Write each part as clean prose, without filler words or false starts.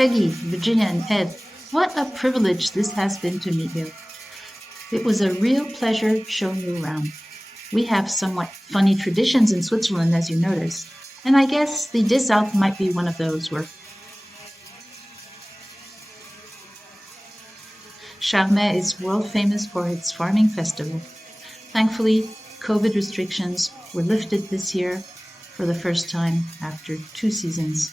Peggy, Virginia, and Ed, what a privilege this has been to meet you. It was a real pleasure showing you around. We have somewhat funny traditions in Switzerland, as you noticed, and I guess the Désalpe might be one of those where Charmey is world famous for its farming festival. Thankfully, COVID restrictions were lifted this year for the first time after 2 seasons.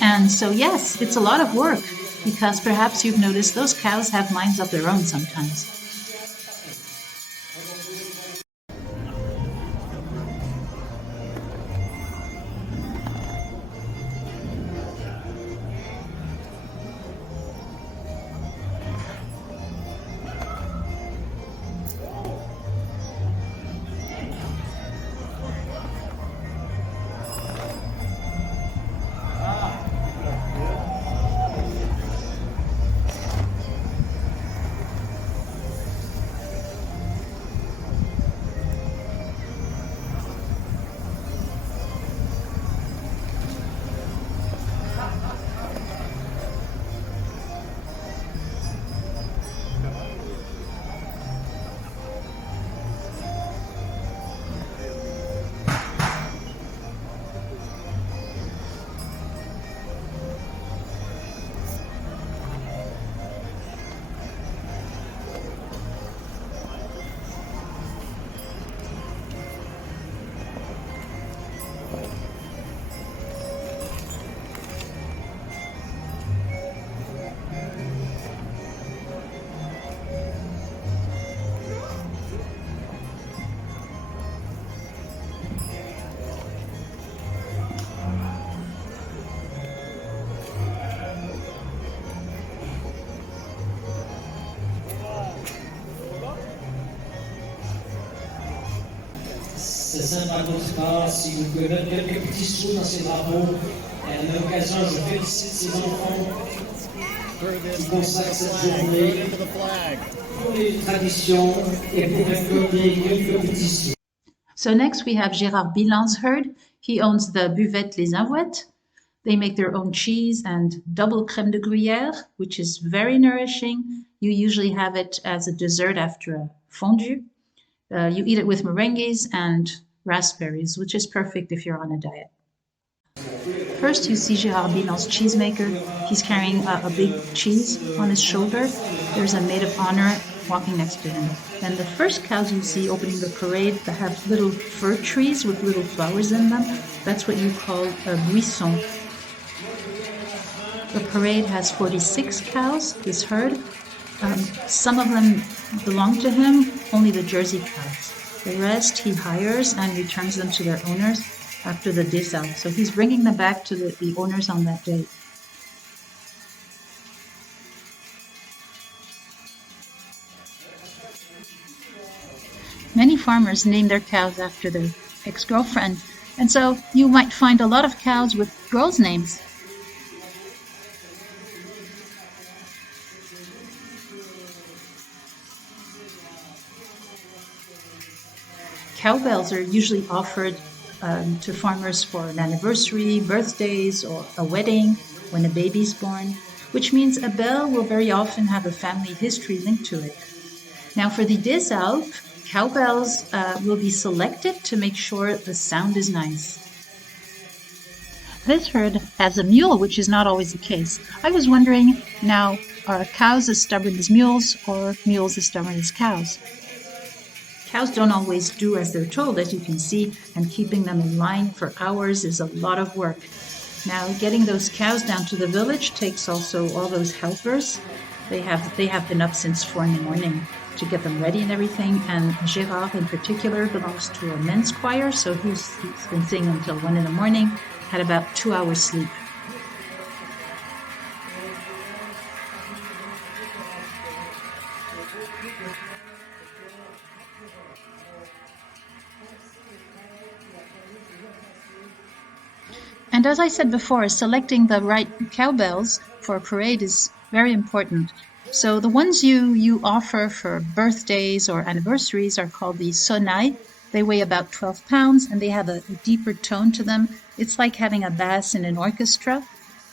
And so, yes, it's a lot of work, because perhaps you've noticed those cows have minds of their own sometimes. C'est sympathique si vous pouvez mettre quelques petits sous dans ces drapeaux. Et à l'occasion, je félicite ces enfants qui consacrent cette journée pour les traditions et pour récolter quelques petits sous. So next we have Gérard Bilan's herd. He owns the Buvette Les Invouettes. They make their own cheese and double crème de gruyère, which is very nourishing. You usually have it as a dessert after a fondue. You eat it with meringues and raspberries, which is perfect if you're on a diet. First, you see Gérard Bilan's cheesemaker. He's carrying a big cheese on his shoulder. There's a maid of honor walking next to him. Then the first cows you see opening the parade that have little fir trees with little flowers in them. That's what you call a buisson. The parade has 46 cows, this herd. Some of them belong to him, only the Jersey cows. The rest he hires and returns them to their owners after the Désalpe. So he's bringing them back to the owners on that day. Many farmers name their cows after their ex-girlfriend, and so you might find a lot of cows with girls' names. Cowbells are usually offered to farmers for an anniversary, birthdays, or a wedding, when a baby's born, which means a bell will very often have a family history linked to it. Now for the Désalpe, cowbells will be selected to make sure the sound is nice. This herd has a mule, which is not always the case. I was wondering, now, are cows as stubborn as mules or mules as stubborn as cows? Cows don't always do as they're told, as you can see, and keeping them in line for hours is a lot of work. Now, getting those cows down to the village takes also all those helpers. They have been up since 4 in the morning to get them ready and everything, and Gérard in particular belongs to a men's choir, so he's been singing until 1 in the morning, had about 2 hours sleep. And as I said before, selecting the right cowbells for a parade is very important. So the ones you offer for birthdays or anniversaries are called the sonai. They weigh about 12 pounds and they have a deeper tone to them. It's like having a bass in an orchestra.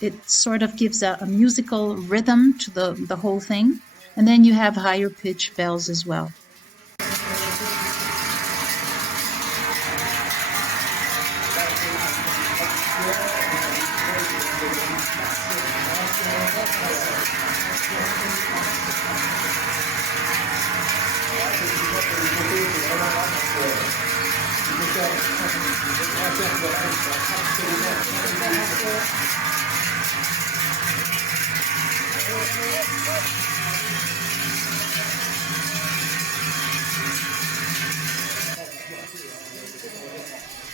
It sort of gives a musical rhythm to the whole thing. And then you have higher pitch bells as well.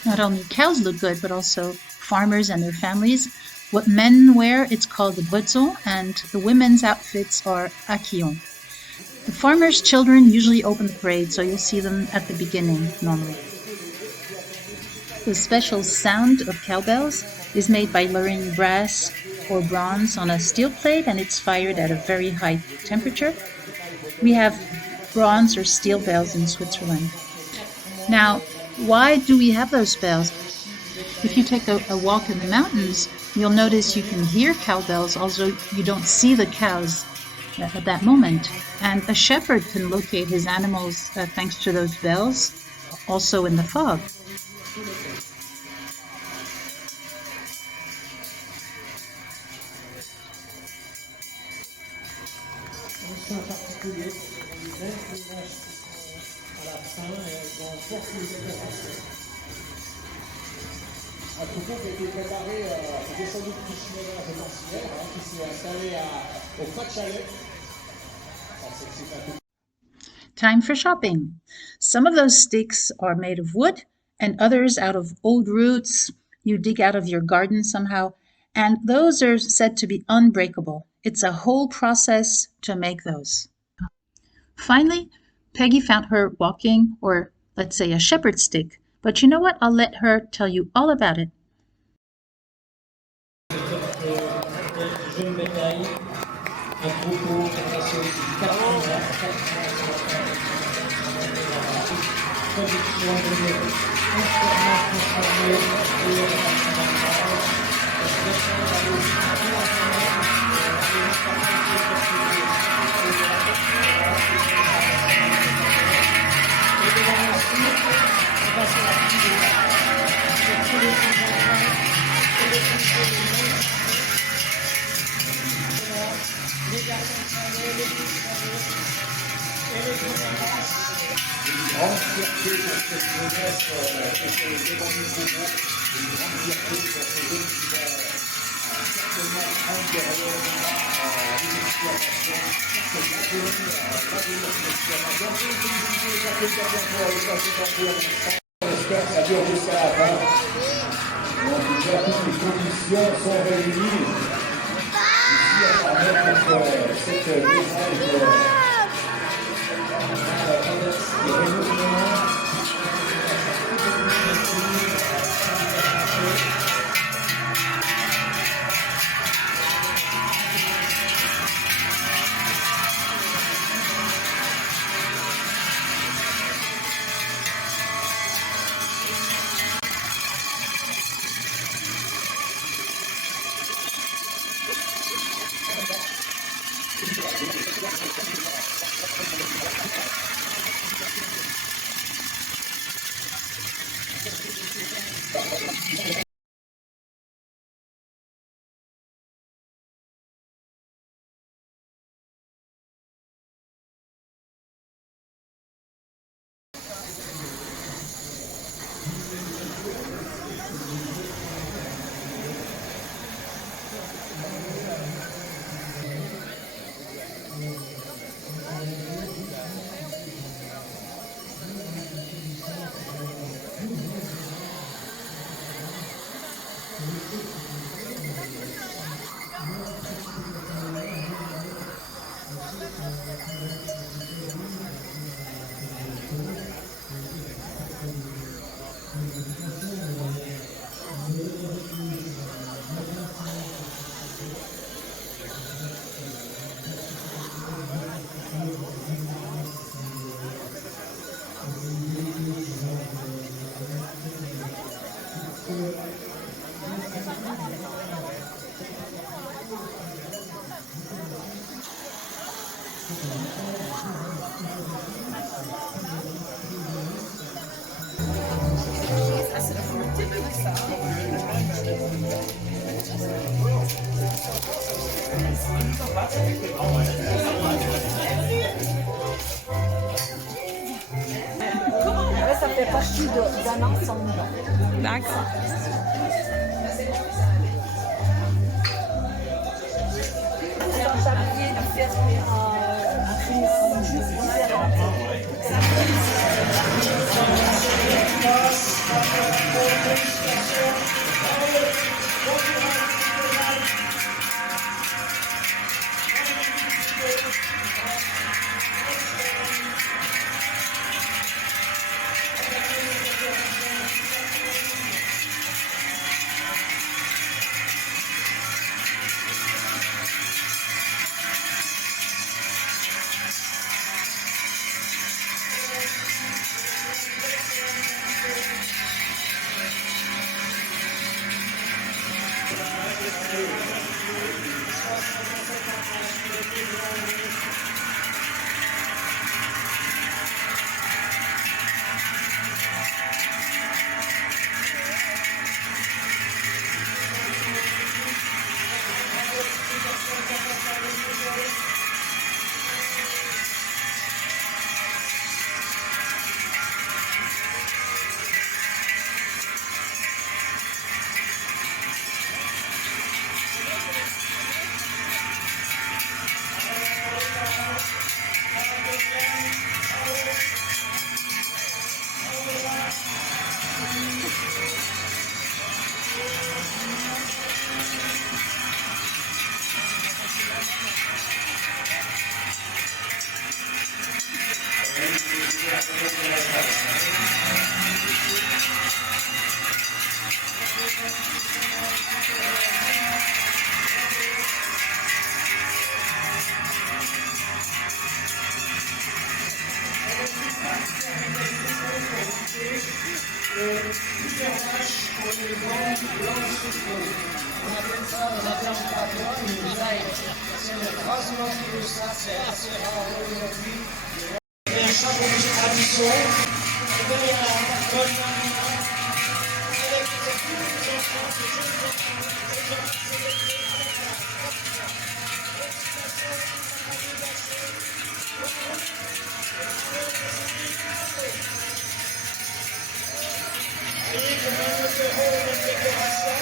Not only cows look good, but also farmers and their families. What men wear, it's called the botzon, and the women's outfits are acquillons. The farmers' children usually open the parade, so you'll see them at the beginning normally. The special sound of cowbells is made by lowering brass or bronze on a steel plate, and it's fired at a very high temperature. We have bronze or steel bells in Switzerland. Now, why do we have those bells? If you take a walk in the mountains, you'll notice you can hear cowbells, although you don't see the cows at that moment. And a shepherd can locate his animals thanks to those bells, also in the fog. Un troupeau qui a été préparé, descendu de Tichinella, je pense hier, qui s'est installé au Fat Chalet. Time for shopping. Some of those sticks are made of wood and others out of old roots you dig out of your garden somehow, and those are said to be unbreakable. It's a whole process to make those. Finally, Peggy found her walking, or let's say a shepherd's stick, But you know what? I'll let her tell you all about it. Jeune bétail, un troupeau qui a passé aussi 4 ans, production de lait entièrement transformée Une grande fierté pour cette jeunesse qui est devant nous beaucoup. Une grande fierté pour ce jeune qui va certainement prendre derrière une exploitation. C'est l'avenir de l'exploitation. Je vais féliciter Jacques Gabriel pour le passé d'envoyer un instant. J'espère que ça dure jusqu'à la fin. Donc déjà, toutes les conditions sont réunies. Ici, à permettre que cette message Ça fait partie d'un ensemble. D'accord. plusieurs vaches pour les blanches fructose. On appelle ça dans un terme patois une zaïre. C'est le croisement de ça, c'est assez rare aujourd'hui. Il y a un chapeau de tradition. Et bien, il y a un bonne maman avec tous les enfants, les jeunes enfants, les gens célébrés avec la et comme un opéra de décoration, c'est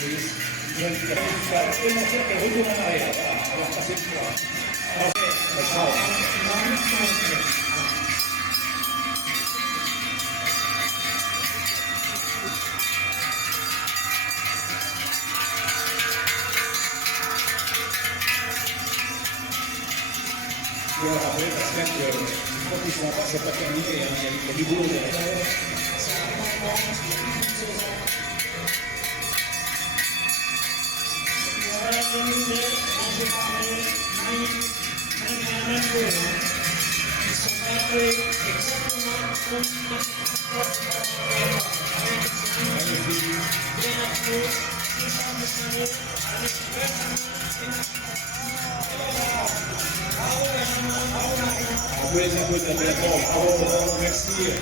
juste Je dois rappeler parce que une fois qu'ils sont pas, c'est pas terminé, hein. Il y a du boulot derrière. On peut les applaudir, bravo, merci.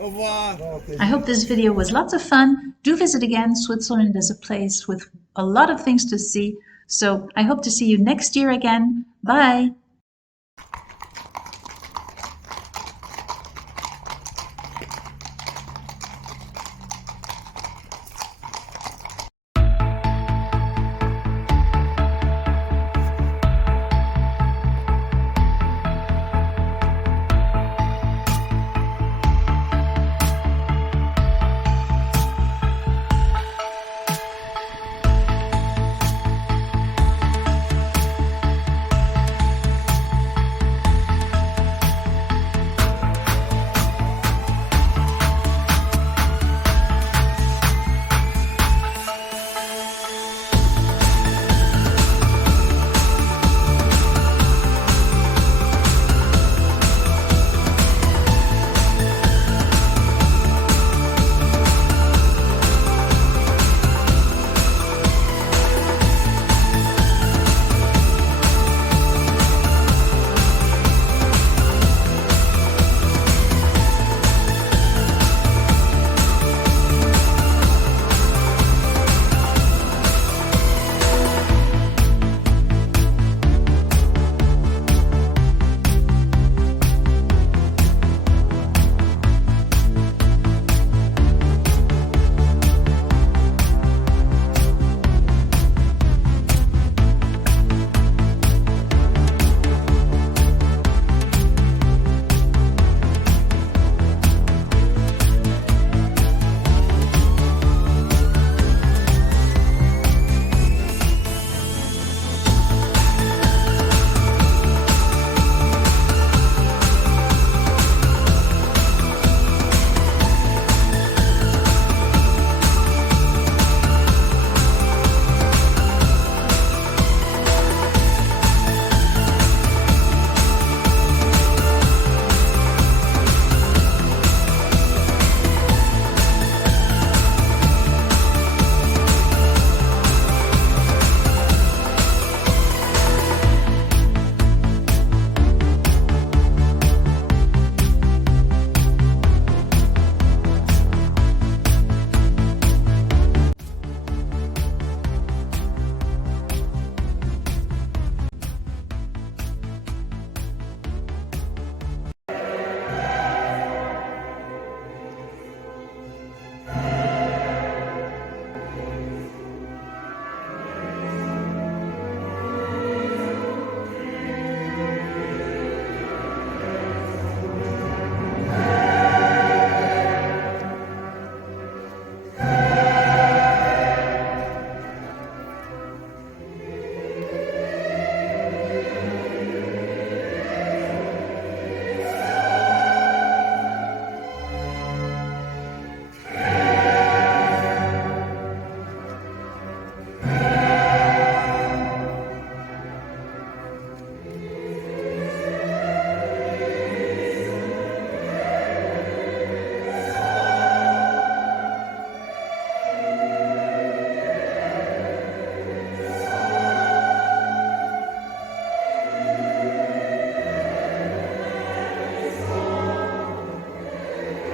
Au revoir. I hope this video was lots of fun. Do visit again. Switzerland is a place with a lot of things to see. So I hope to see you next year again. Bye.